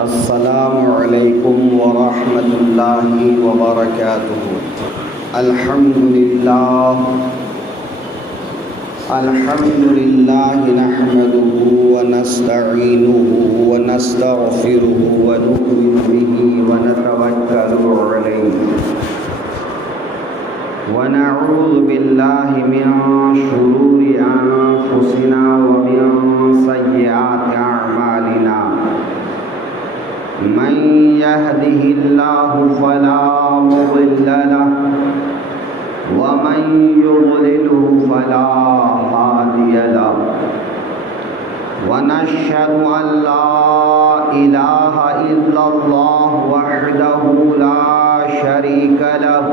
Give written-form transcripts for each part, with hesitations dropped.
السلام علیکم ورحمۃ اللہ وبرکاتہ۔ الحمد للہ نحمده ونستعینه ونستغفره ونؤمن به ونتوکل علیہ ونعوذ باللہ من شرور انفسنا ومن سیئات اعمالنا، من يهده الله فلا مضل له ومن يضلله فلا هادي له، ونشهد أن لا إله إلا الله وحده لا شريك له،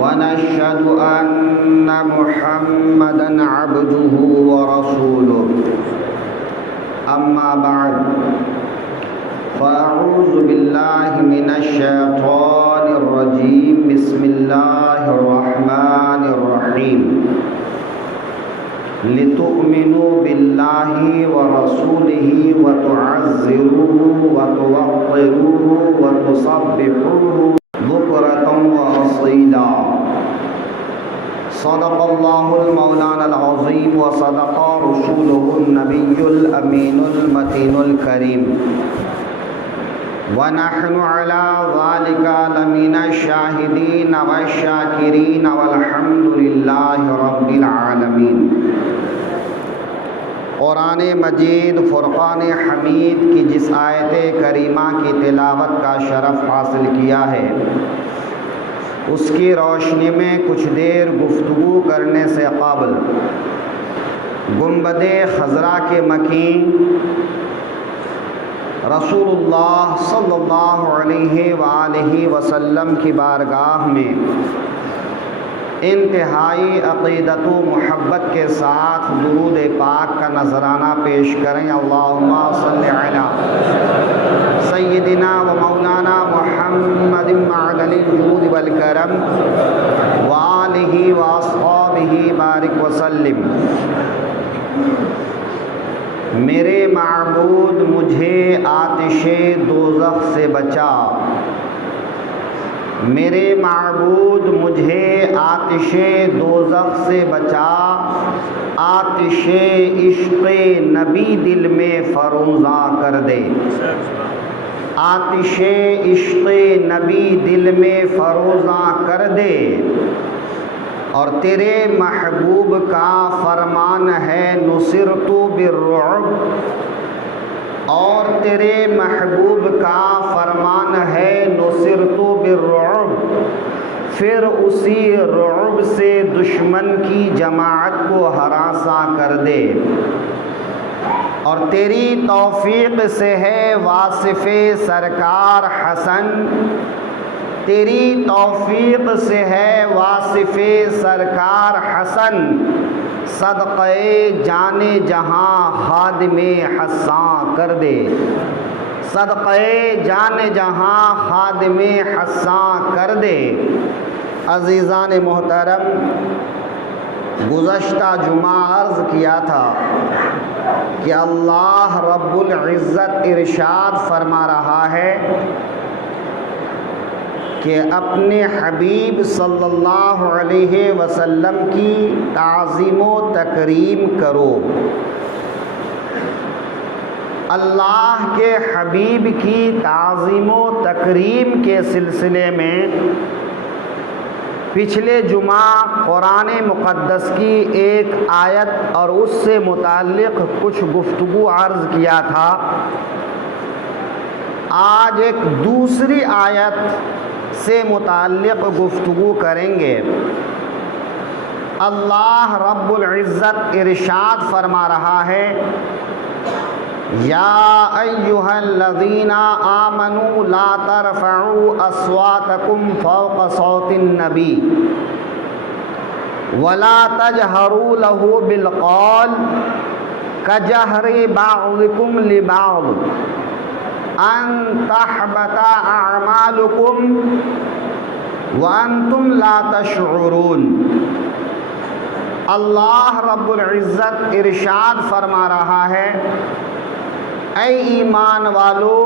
ونشهد أن محمدا عبده ورسوله، أما بعد فأعوذ بالله من الشيطان الرجيم، بسم الله الرحمن الرحيم، لتؤمنوا بالله ورسوله وتعزروه وتوقروه وتسبحوه بكرة وأصيلا، صدق الله المولانا العظيم وصدق رسوله النبي الأمين المتين الكريم، ونحن على ذلك لمن الشاهدين والشاكرين والحمد لله رب العالمين۔ قرآن مجید فرقان حمید کی جس آیت کریمہ کی تلاوت کا شرف حاصل کیا ہے، اس کی روشنی میں کچھ دیر گفتگو کرنے سے قبل گنبد خضرا کے مکین رسول اللہ صلی اللہ علیہ وآلہ وسلم کی بارگاہ میں انتہائی عقیدت و محبت کے ساتھ درود پاک کا نذرانہ پیش کریں۔ اللہم صلی علی سیدنا و مولانا محمد معدن الجود والکرم وآلہ واصحابہ بارک وسلم۔ میرے معبود مجھے آتش دوزخ سے بچا، میرے معبود مجھے آتش دوزخ سے بچا، آتش عشق نبی دل میں فروزاں کر دے، آتش عشق نبی دل میں فروزاں کر دے، اور تیرے محبوب کا فرمان ہے نصرت بالرعب، اور تیرے محبوب کا فرمان ہے نصرت بالرعب، پھر اسی رعب سے دشمن کی جماعت کو ہراساں کر دے، اور تیری توفیق سے ہے واصف سرکار حسن، تیری توفیق سے ہے واصف سرکار حسن، صدقہ جان جہاں خادم حساں کر دے، صدقہ جان جہاں خادم حساں کر دے۔ عزیزان محترم، گزشتہ جمعہ عرض کیا تھا کہ اللہ رب العزت ارشاد فرما رہا ہے کہ اپنے حبیب صلی اللہ علیہ وسلم کی تعظیم و تکریم کرو۔ اللہ کے حبیب کی تعظیم و تکریم کے سلسلے میں پچھلے جمعہ قرآن مقدس کی ایک آیت اور اس سے متعلق کچھ گفتگو عرض کیا تھا۔ آج ایک دوسری آیت سے متعلق گفتگو کریں گے۔ اللہ رب العزت ارشاد فرما رہا ہے، یا ایھا الذین آمنوا لا ترفعوا اصواتکم فوق صوت النبی ولا تجہروا لہ بالقول کجہر بعضکم لبعض ان تحبط اعمالکم وانتم لا تشعرون۔ اللہ رب العزت ارشاد فرما رہا ہے اے ایمان والو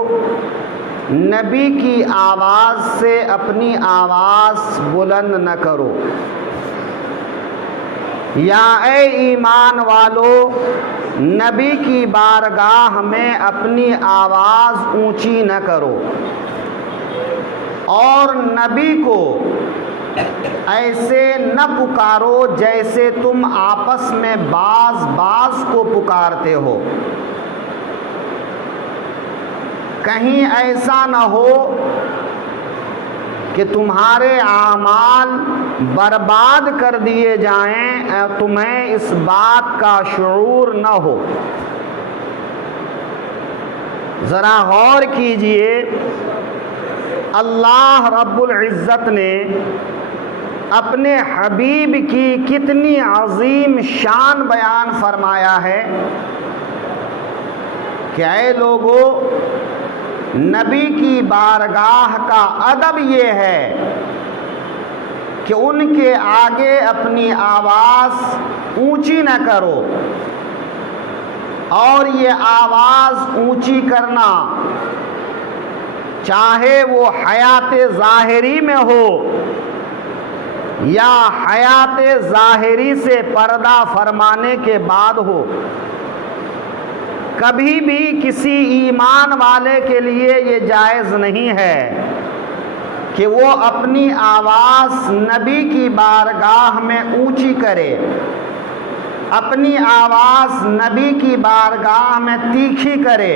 نبی کی آواز سے اپنی آواز بلند نہ کرو، یا اے ایمان والو نبی کی بارگاہ میں اپنی آواز اونچی نہ کرو، اور نبی کو ایسے نہ پکارو جیسے تم آپس میں بعض کو پکارتے ہو، کہیں ایسا نہ ہو کہ تمہارے اعمال برباد کر دیے جائیں اور تمہیں اس بات کا شعور نہ ہو۔ ذرا غور کیجئے، اللہ رب العزت نے اپنے حبیب کی کتنی عظیم شان بیان فرمایا ہے کہ اے لوگو، نبی کی بارگاہ کا ادب یہ ہے کہ ان کے آگے اپنی آواز اونچی نہ کرو، اور یہ آواز اونچی کرنا چاہے وہ حیات ظاہری میں ہو یا حیات ظاہری سے پردہ فرمانے کے بعد ہو، کبھی بھی کسی ایمان والے کے لیے یہ جائز نہیں ہے کہ وہ اپنی آواز نبی کی بارگاہ میں اونچی کرے، اپنی آواز نبی کی بارگاہ میں تیکھی کرے،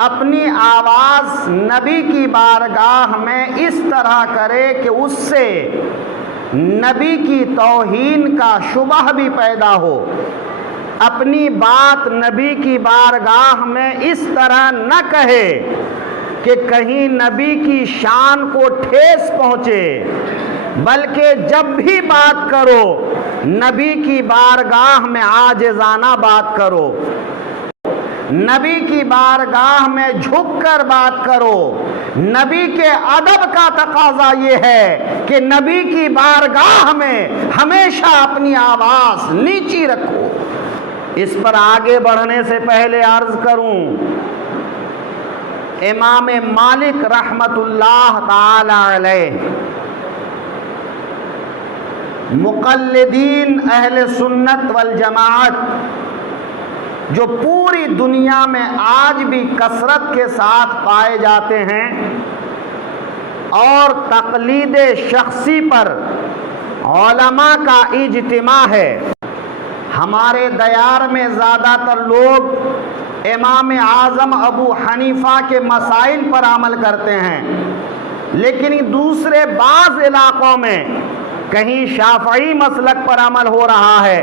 اپنی آواز نبی کی بارگاہ میں اس طرح کرے کہ اس سے نبی کی توہین کا شبہ بھی پیدا ہو، اپنی بات نبی کی بارگاہ میں اس طرح نہ کہے کہ کہیں نبی کی شان کو ٹھیس پہنچے، بلکہ جب بھی بات کرو نبی کی بارگاہ میں عاجزانہ بات کرو، نبی کی بارگاہ میں جھک کر بات کرو۔ نبی کے ادب کا تقاضا یہ ہے کہ نبی کی بارگاہ میں ہمیشہ اپنی آواز نیچی رکھو۔ اس پر آگے بڑھنے سے پہلے عرض کروں، امام مالک رحمت اللہ تعالی علیہ مقلدین اہل سنت والجماعت جو پوری دنیا میں آج بھی کثرت کے ساتھ پائے جاتے ہیں، اور تقلید شخصی پر علماء کا اجتماع ہے۔ ہمارے دیار میں زیادہ تر لوگ امام اعظم ابو حنیفہ کے مسائل پر عمل کرتے ہیں، لیکن دوسرے بعض علاقوں میں کہیں شافعی مسلک پر عمل ہو رہا ہے،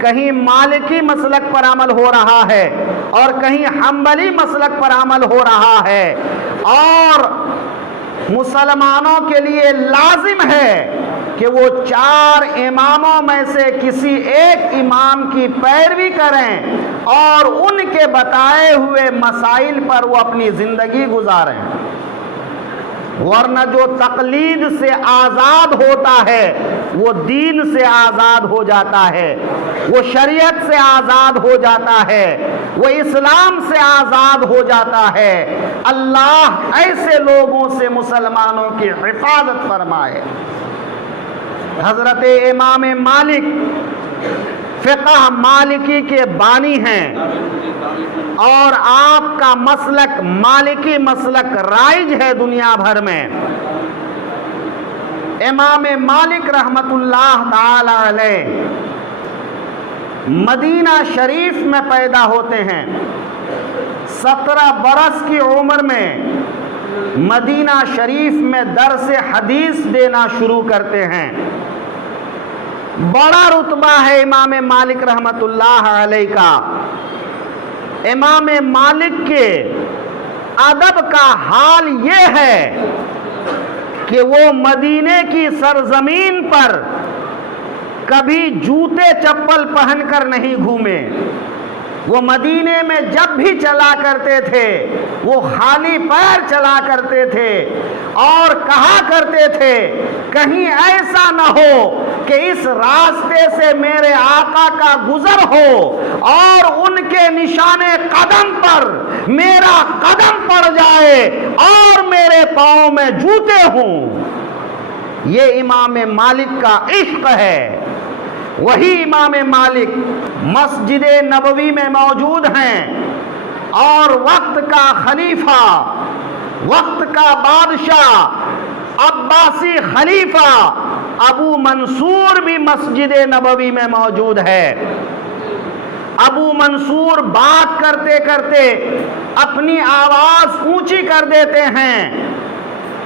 کہیں مالکی مسلک پر عمل ہو رہا ہے، اور کہیں حنبلی مسلک پر عمل ہو رہا ہے، اور مسلمانوں کے لیے لازم ہے کہ وہ 4 اماموں میں سے کسی ایک امام کی پیروی کریں اور ان کے بتائے ہوئے مسائل پر وہ اپنی زندگی گزاریں، ورنہ جو تقلید سے آزاد ہوتا ہے وہ دین سے آزاد ہو جاتا ہے، وہ شریعت سے آزاد ہو جاتا ہے، وہ اسلام سے آزاد ہو جاتا ہے۔ اللہ ایسے لوگوں سے مسلمانوں کی حفاظت فرمائے۔ حضرت امام مالک فقہ مالکی کے بانی ہیں، اور آپ کا مسلک مالکی مسلک رائج ہے دنیا بھر میں۔ امام مالک رحمت اللہ تعالی علیہ مدینہ شریف میں پیدا ہوتے ہیں، 17 برس کی عمر میں مدینہ شریف میں درس حدیث دینا شروع کرتے ہیں۔ بڑا رتبہ ہے امام مالک رحمت اللہ علیہ کا۔ امام مالک کے ادب کا حال یہ ہے کہ وہ مدینے کی سرزمین پر کبھی جوتے چپل پہن کر نہیں گھومے۔ وہ مدینے میں جب بھی چلا کرتے تھے وہ خالی پیر چلا کرتے تھے، اور کہا کرتے تھے کہیں ایسا نہ ہو کہ اس راستے سے میرے آقا کا گزر ہو اور ان کے نشان قدم پر میرا قدم پڑ جائے اور میرے پاؤں میں جوتے ہوں۔ یہ امام مالک کا عشق ہے۔ وہی امام مالک مسجد نبوی میں موجود ہیں اور وقت کا خلیفہ، وقت کا بادشاہ، عباسی خلیفہ ابو منصور بھی مسجد نبوی میں موجود ہے۔ ابو منصور بات کرتے کرتے اپنی آواز اونچی کر دیتے ہیں۔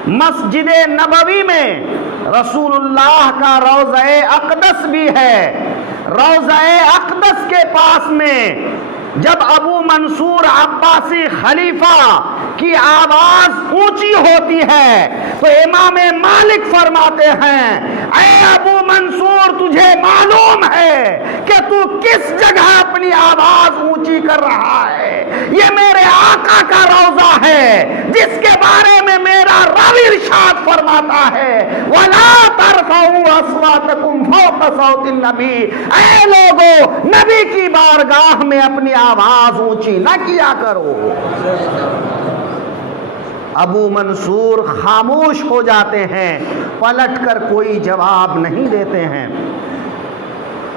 مسجد نبوی میں رسول اللہ کا روضہ اقدس بھی ہے۔ روضہ اقدس کے پاس میں جب ابو منصور عباسی خلیفہ کی آواز اونچی ہوتی ہے تو امام مالک فرماتے ہیں، اے ابو منصور، تجھے معلوم ہے کہ تو کس جگہ اپنی آواز اونچی کر رہا ہے؟ یہ میرے آقا کا روضہ ہے جس کے بارے میں میرا راوی ارشاد فرماتا ہے، وَلَا تَرْفَعُوا أَصْوَاتَكُمْ فَوْقَ صَوْتِ النَّبِيِّ، اے لوگو نبی کی بارگاہ میں اپنی آواز اونچی نہ کیا کرو۔ ابو منصور خاموش ہو جاتے ہیں، پلٹ کر کوئی جواب نہیں دیتے ہیں۔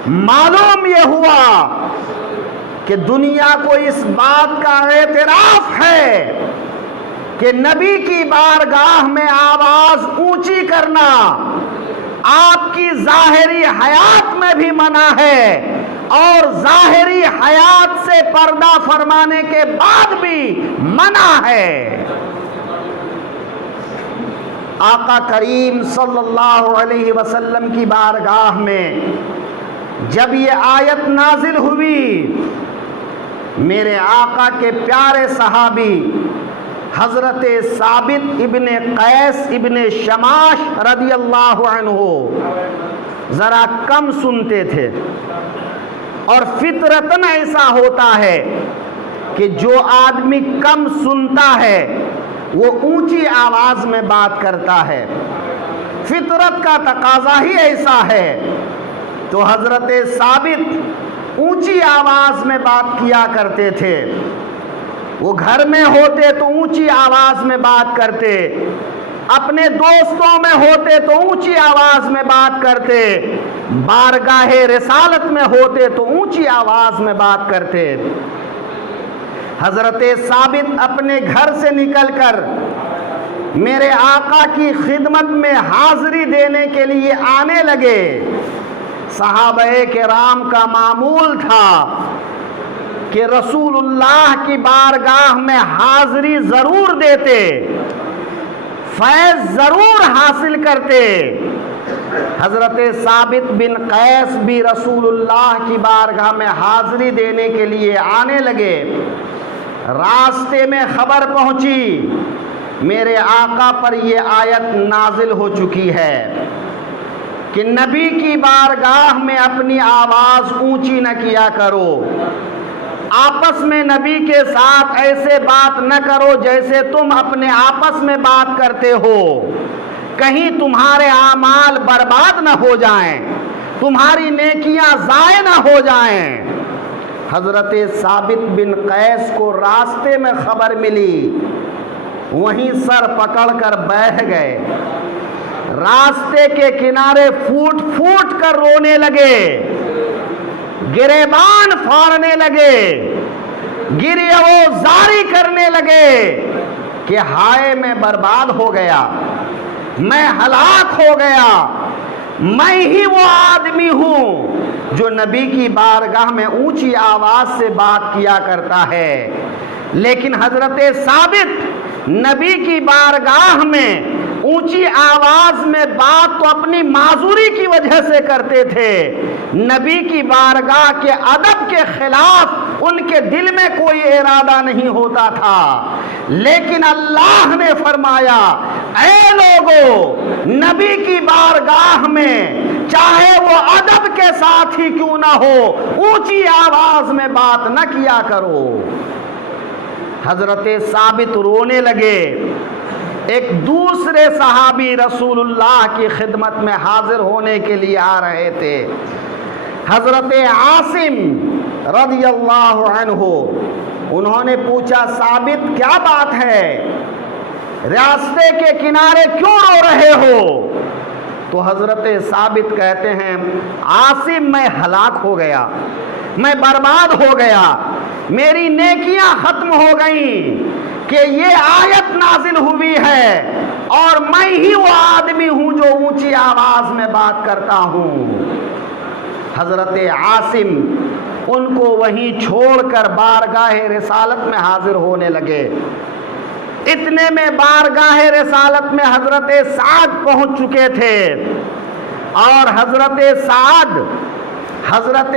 معلوم یہ ہوا کہ دنیا کو اس بات کا اعتراف ہے کہ نبی کی بارگاہ میں آواز اونچی کرنا آپ کی ظاہری حیات میں بھی منع ہے اور ظاہری حیات سے پردہ فرمانے کے بعد بھی منع ہے۔ آقا کریم صلی اللہ علیہ وسلم کی بارگاہ میں جب یہ آیت نازل ہوئی، میرے آقا کے پیارے صحابی حضرت ثابت ابن قیس ابن شماش رضی اللہ عنہ ذرا کم سنتے تھے، اور فطرتاً ایسا ہوتا ہے کہ جو آدمی کم سنتا ہے وہ اونچی آواز میں بات کرتا ہے، فطرت کا تقاضا ہی ایسا ہے۔ تو حضرت ثابت اونچی آواز میں بات کیا کرتے تھے۔ وہ گھر میں ہوتے تو اونچی آواز میں بات کرتے، اپنے دوستوں میں ہوتے تو اونچی آواز میں بات کرتے، بارگاہ رسالت میں ہوتے تو اونچی آواز میں بات کرتے۔ حضرت ثابت اپنے گھر سے نکل کر میرے آقا کی خدمت میں حاضری دینے کے لیے آنے لگے۔ صحابہ کرام کا معمول تھا کہ رسول اللہ کی بارگاہ میں حاضری ضرور دیتے، فیض ضرور حاصل کرتے۔ حضرت ثابت بن قیس بھی رسول اللہ کی بارگاہ میں حاضری دینے کے لیے آنے لگے۔ راستے میں خبر پہنچی میرے آقا پر یہ آیت نازل ہو چکی ہے کہ نبی کی بارگاہ میں اپنی آواز اونچی نہ کیا کرو، آپس میں نبی کے ساتھ ایسے بات نہ کرو جیسے تم اپنے آپس میں بات کرتے ہو، کہیں تمہارے اعمال برباد نہ ہو جائیں، تمہاری نیکیاں ضائع نہ ہو جائیں۔ حضرت ثابت بن قیس کو راستے میں خبر ملی، وہیں سر پکڑ کر بیٹھ گئے، راستے کے کنارے پھوٹ پھوٹ کر رونے لگے، گریبان پھاڑنے لگے، گریہ و زاری کرنے لگے کہ ہائے میں برباد ہو گیا، میں ہلاک ہو گیا، میں ہی وہ آدمی ہوں جو نبی کی بارگاہ میں اونچی آواز سے بات کیا کرتا ہے۔ لیکن حضرت ثابت نبی کی بارگاہ میں اونچی آواز میں بات تو اپنی معذوری کی وجہ سے کرتے تھے، نبی کی بارگاہ کے ادب کے خلاف ان کے دل میں کوئی ارادہ نہیں ہوتا تھا۔ لیکن اللہ نے فرمایا، اے لوگو نبی کی بارگاہ میں چاہے وہ ادب کے ساتھ ہی کیوں نہ ہو اونچی آواز میں بات نہ کیا کرو۔ حضرت ثابت رونے لگے۔ ایک دوسرے صحابی رسول اللہ کی خدمت میں حاضر ہونے کے لیے آ رہے تھے، حضرت عاصم رضی اللہ عنہ، انہوں نے پوچھا ثابت کیا بات ہے، راستے کے کنارے کیوں رو رہے ہو؟ تو حضرت ثابت کہتے ہیں عاصم میں ہلاک ہو گیا، میں برباد ہو گیا، میری نیکیاں ختم ہو گئیں کہ یہ آیت نازل ہوئی ہے اور میں ہی وہ آدمی ہوں جو اونچی آواز میں بات کرتا ہوں۔ حضرت عاصم ان کو وہیں چھوڑ کر بارگاہ رسالت میں حاضر ہونے لگے۔ اتنے میں بارگاہ رسالت میں حضرت سعد پہنچ چکے تھے، اور حضرت سعد حضرت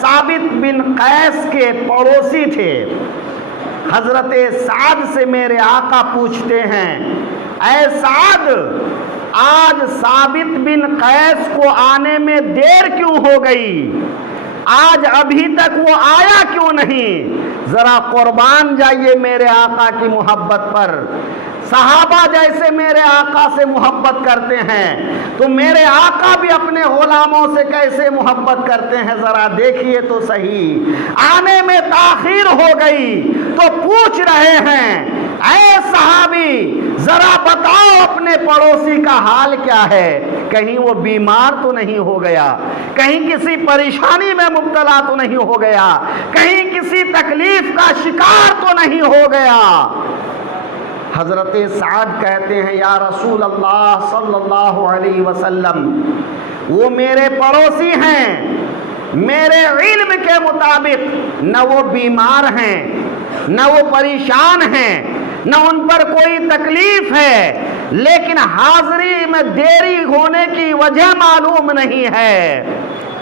ثابت بن قیس کے پڑوسی تھے۔ حضرت سعد سے میرے آقا پوچھتے ہیں اے سعد، آج ثابت بن قیس کو آنے میں دیر کیوں ہو گئی؟ آج ابھی تک وہ آیا کیوں نہیں؟ ذرا قربان جائیے میرے آقا کی محبت پر۔ صحابہ جیسے میرے آقا سے محبت کرتے ہیں تو میرے آقا بھی اپنے غلاموں سے کیسے محبت کرتے ہیں، ذرا دیکھیے تو صحیح۔ آنے میں تاخیر ہو گئی تو پوچھ رہے ہیں اے صحابی ذرا بتاؤ اپنے پڑوسی کا حال کیا ہے، کہیں وہ بیمار تو نہیں ہو گیا، کہیں کسی پریشانی میں مبتلا تو نہیں ہو گیا، کہیں کسی تکلیف کا شکار تو نہیں ہو گیا۔ حضرت سعد کہتے ہیں یا رسول اللہ صلی اللہ علیہ وسلم، وہ میرے پڑوسی ہیں، میرے علم کے مطابق نہ وہ بیمار ہیں، نہ وہ پریشان ہیں، نہ ان پر کوئی تکلیف ہے، لیکن حاضری میں دیری ہونے کی وجہ معلوم نہیں ہے۔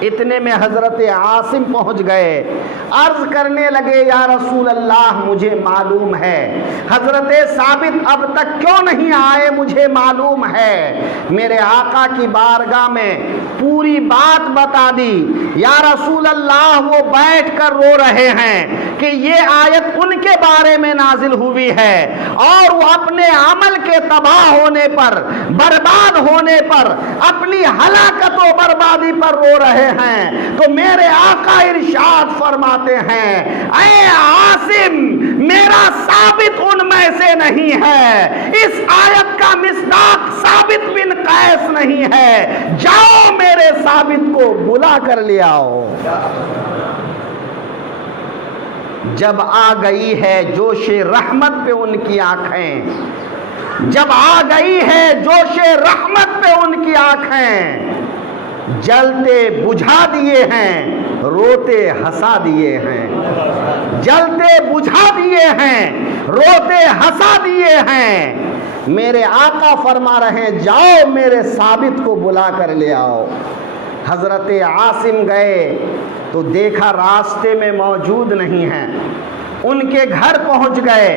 اتنے میں حضرت عاصم پہنچ گئے، عرض کرنے لگے یا رسول اللہ مجھے معلوم ہے، حضرت ثابت اب تک کیوں نہیں آئے مجھے معلوم ہے۔ میرے آقا کی بارگاہ میں پوری بات بتا دی۔ یا رسول اللہ وہ بیٹھ کر رو رہے ہیں کہ یہ آیت ان کے بارے میں نازل ہوئی ہے اور وہ اپنے عمل کے تباہ ہونے پر، برباد ہونے پر، اپنی ہلاکت و بربادی پر رو رہے ہیں۔ تو میرے آقا ارشاد فرماتے ہیں اے عاصم، میرا ثابت ان میں سے نہیں ہے، اس آیت کا مصداق ثابت بن قیس نہیں ہے، جاؤ میرے ثابت کو بلا کر لے آؤ۔ جب آ گئی ہے جوش رحمت پہ ان کی آنکھیں، جب آ گئی ہے جوش رحمت پہ ان کی آنکھیں، جلتے بجھا دیے ہیں، روتے ہنسا دیے ہیں، جلتے بجھا دیے ہیں، روتے ہنسا دیے ہیں۔ میرے آقا فرما رہے ہیں جاؤ میرے ثابت کو بلا کر لے آؤ۔ حضرت عاصم گئے تو دیکھا راستے میں موجود نہیں ہیں، ان کے گھر پہنچ گئے،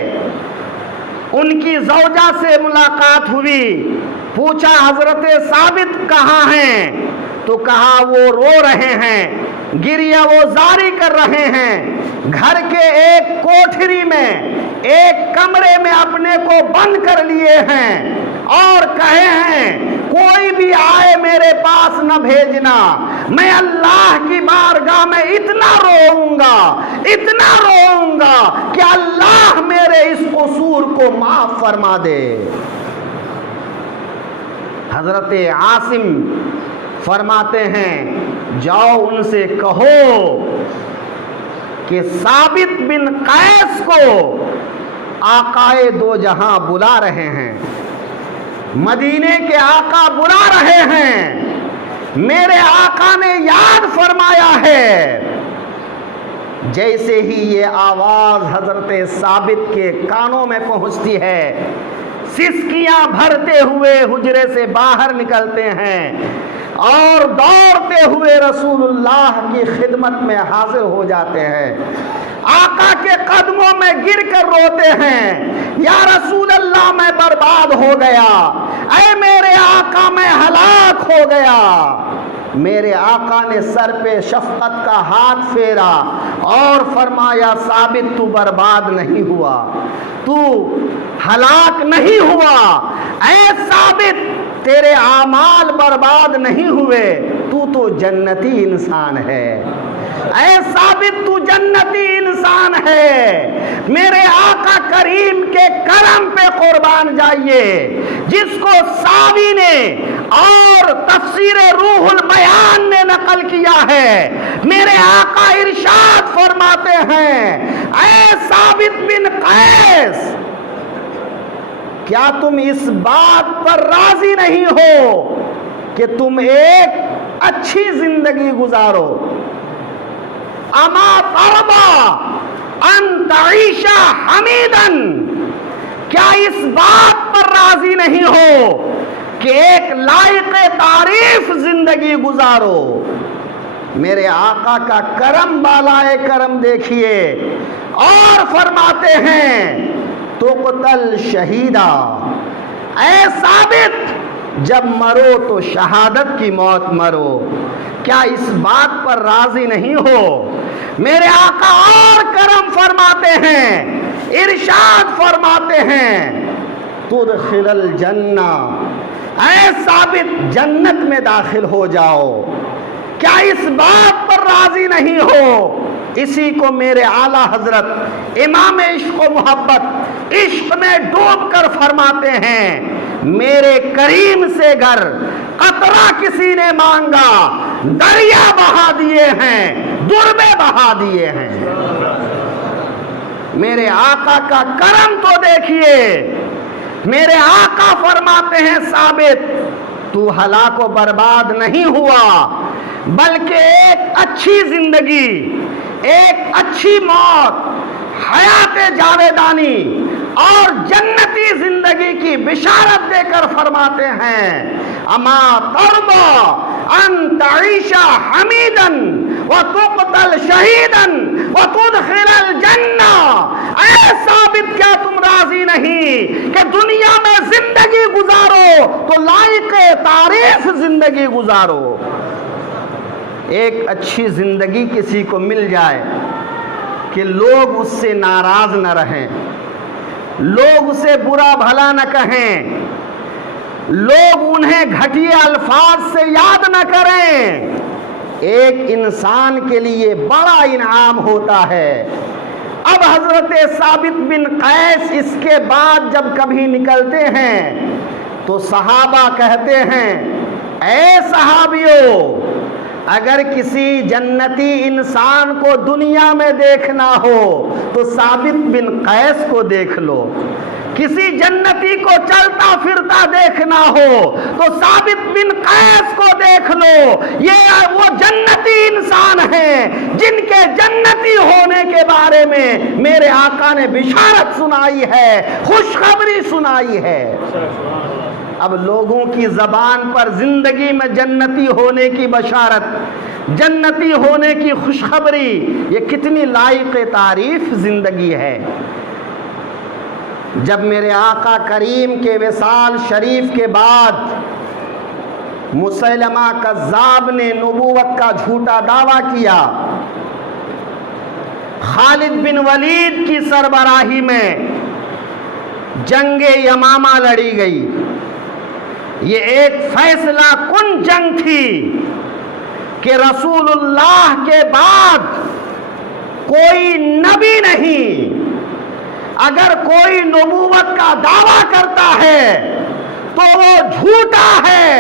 ان کی زوجہ سے ملاقات ہوئی، پوچھا حضرت ثابت کہاں ہیں؟ تو کہا وہ رو رہے ہیں، گریہ وہ زاری کر رہے ہیں، گھر کے ایک کوٹھری میں، ایک کمرے میں اپنے کو بند کر لیے ہیں اور کہے ہیں کوئی بھی آئے میرے پاس نہ بھیجنا، میں اللہ کی بارگاہ میں اتنا روؤں گا، اتنا روؤں گا کہ اللہ میرے اس قصور کو معاف فرما دے۔ حضرت عاصم فرماتے ہیں جاؤ ان سے کہو کہ ثابت بن قیس کو آقائے دو جہاں بلا رہے ہیں، مدینے کے آقا بلا رہے ہیں، میرے آقا نے یاد فرمایا ہے۔ جیسے ہی یہ آواز حضرت ثابت کے کانوں میں پہنچتی ہے، سسکیاں بھرتے ہوئے حجرے سے باہر نکلتے ہیں اور دوڑتے ہوئے رسول اللہ کی خدمت میں حاضر ہو جاتے ہیں، آقا کے قدموں میں گر کر روتے ہیں یا رسول اللہ میں برباد ہو گیا، اے میرے آقا میں ہلاک ہو گیا۔ میرے آقا نے سر پہ شفقت کا ہاتھ پھیرا اور فرمایا ثابت تو برباد نہیں ہوا، تو ہلاک نہیں ہوا، اے ثابت تیرے اعمال برباد نہیں ہوئے، تو جنتی انسان ہے۔ اے ثابت تو جنتی انسان ہے، میرے آقا کریم کے کرم پہ قربان جائیے، جس کو ساوی نے اور تفسیر روح البیان نے نقل کیا ہے۔ میرے آقا ارشاد فرماتے ہیں، اے ثابت بن قیس، کیا تم اس بات پر راضی نہیں ہو کہ تم ایک اچھی زندگی گزارو؟ اما ترضی ان تعیش حمیدا، کیا اس بات پر راضی نہیں ہو کہ ایک لائق تعریف زندگی گزارو؟ میرے آقا کا کرم بالائے کرم دیکھیے، اور فرماتے ہیں تقتل شہیدا، اے ثابت جب مرو تو شہادت کی موت مرو، کیا اس بات پر راضی نہیں ہو؟ میرے آقا اور کرم فرماتے ہیں، ارشاد فرماتے ہیں تدخل الجنہ، اے ثابت جنت میں داخل ہو جاؤ، کیا اس بات پر راضی نہیں ہو؟ اسی کو میرے اعلیٰ حضرت امام عشق و محبت عشق میں ڈوب کر فرماتے ہیں، میرے کریم سے گر قطرہ کسی نے مانگا، دریا بہا دیے ہیں، دربے بہا دیے ہیں۔ میرے آقا کا کرم تو دیکھیے، میرے آقا فرماتے ہیں ثابت تو ہلاک و برباد نہیں ہوا، بلکہ ایک اچھی زندگی، ایک اچھی موت، حیات جاویدانی اور جنتی زندگی کی بشارت دے کر فرماتے ہیں اما ترضی ان تعیش حمیدا وتقتل شہیدا وتدخل الجنہ، اے ثابت کیا تم راضی نہیں کہ دنیا میں زندگی گزارو تو لائق تعریف زندگی گزارو؟ ایک اچھی زندگی کسی کو مل جائے کہ لوگ اس سے ناراض نہ رہیں، لوگ اسے برا بھلا نہ کہیں، لوگ انہیں گھٹیا الفاظ سے یاد نہ کریں، ایک انسان کے لیے بڑا انعام ہوتا ہے۔ اب حضرت ثابت بن قیس اس کے بعد جب کبھی نکلتے ہیں تو صحابہ کہتے ہیں، اے صحابیوں، اگر کسی جنتی انسان کو دنیا میں دیکھنا ہو تو ثابت بن قیس کو دیکھ لو، کسی جنتی کو چلتا پھرتا دیکھنا ہو تو ثابت بن قیس کو دیکھ لو، یہ وہ جنتی انسان ہیں جن کے جنتی ہونے کے بارے میں میرے آقا نے بشارت سنائی ہے، خوشخبری سنائی ہے۔ اب لوگوں کی زبان پر زندگی میں جنتی ہونے کی بشارت، جنتی ہونے کی خوشخبری، یہ کتنی لائق تعریف زندگی ہے۔ جب میرے آقا کریم کے وصال شریف کے بعد مسیلمہ کذاب نے نبوت کا جھوٹا دعویٰ کیا، خالد بن ولید کی سربراہی میں جنگ یمامہ لڑی گئی۔ یہ ایک فیصلہ کن جنگ تھی کہ رسول اللہ کے بعد کوئی نبی نہیں، اگر کوئی نبوت کا دعویٰ کرتا ہے تو وہ جھوٹا ہے،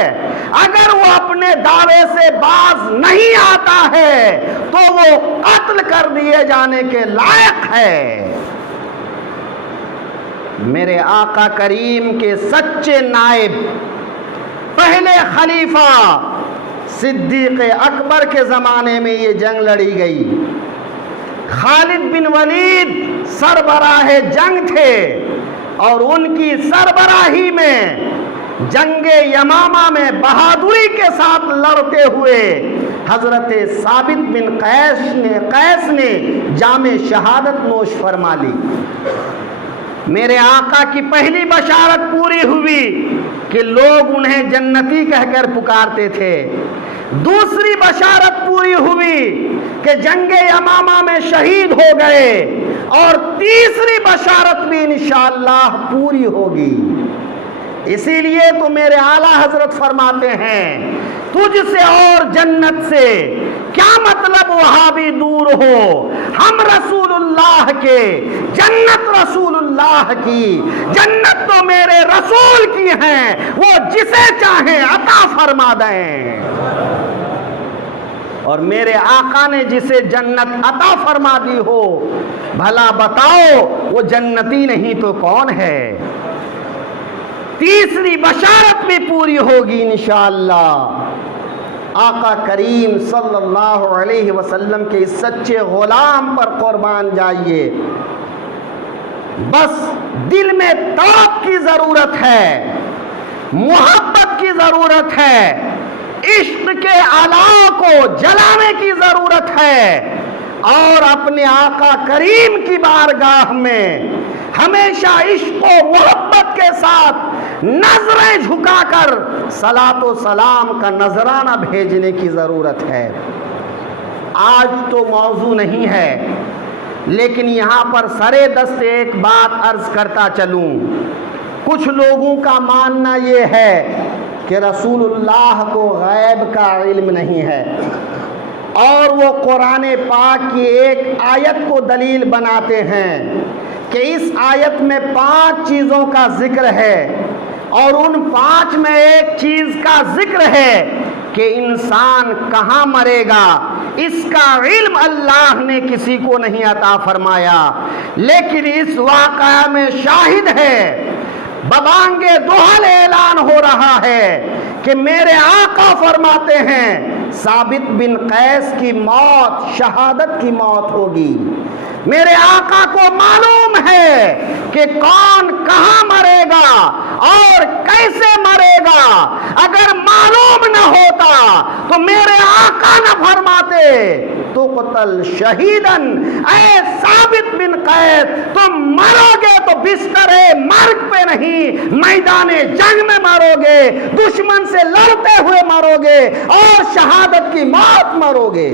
اگر وہ اپنے دعوے سے باز نہیں آتا ہے تو وہ قتل کر دیے جانے کے لائق ہے۔ میرے آقا کریم کے سچے نائب پہلے خلیفہ صدیق اکبر کے زمانے میں یہ جنگ لڑی گئی۔ خالد بن ولید سربراہ جنگ تھے اور ان کی سربراہی میں جنگ یمامہ میں بہادری کے ساتھ لڑتے ہوئے حضرت ثابت بن قیس نے جام شہادت نوش فرما لی۔ میرے آقا کی پہلی بشارت پوری ہوئی کہ لوگ انہیں جنتی کہہ کر پکارتے تھے، دوسری بشارت پوری ہوئی کہ جنگ یمامہ میں شہید ہو گئے، اور تیسری بشارت بھی انشاءاللہ پوری ہوگی۔ اسی لیے تو میرے اعلیٰ حضرت فرماتے ہیں، تجھ سے اور جنت سے کیا مطلب وہاں بھی دور ہو؟ ہم رسول اللہ کے، جنت رسول اللہ کی، جنت تو میرے رسول کی ہیں، وہ جسے چاہیں عطا فرما دیں۔ اور میرے آقا نے جسے جنت عطا فرما دی ہو، بھلا بتاؤ وہ جنتی نہیں تو کون ہے؟ تیسری بشارت بھی پوری ہوگی انشاءاللہ۔ آقا کریم صلی اللہ علیہ وسلم کے اس سچے غلام پر قربان جائیے، بس دل میں توب کی ضرورت ہے، محبت کی ضرورت ہے، عشق کے علاؤ کو جلانے کی ضرورت ہے، اور اپنے آقا کریم کی بارگاہ میں ہمیشہ عشق و محبت کے ساتھ نظریں جھکا کر صلاۃ و سلام کا نذرانہ بھیجنے کی ضرورت ہے۔ آج تو موضوع نہیں ہے، لیکن یہاں پر سرے دست ایک بات عرض کرتا چلوں۔ کچھ لوگوں کا ماننا یہ ہے کہ رسول اللہ کو غیب کا علم نہیں ہے، اور وہ قرآن پاک کی ایک آیت کو دلیل بناتے ہیں کہ اس آیت میں 5 چیزوں کا ذکر ہے، اور ان 5 میں ایک چیز کا ذکر ہے کہ انسان کہاں مرے گا، اس کا علم اللہ نے کسی کو نہیں عطا فرمایا، لیکن اس واقعہ میں شاہد ہے، ببانگ دہل اعلان ہو رہا ہے کہ میرے آقا فرماتے ہیں ثابت بن قیس کی موت شہادت کی موت ہوگی۔ میرے آقا کو معلوم ہے کہ کون کہاں مرے گا اور کیسے مرے گا، اگر معلوم نہ ہوتا تو میرے آقا نہ فرماتے تو قتل شہیدن، اے ثابت بن قیس تم مرو گے تو بستر مرگ پہ نہیں، میدان جنگ میں مرو گے، دشمن سے لڑتے ہوئے مرو گے اور شہادت کی موت مرو گے۔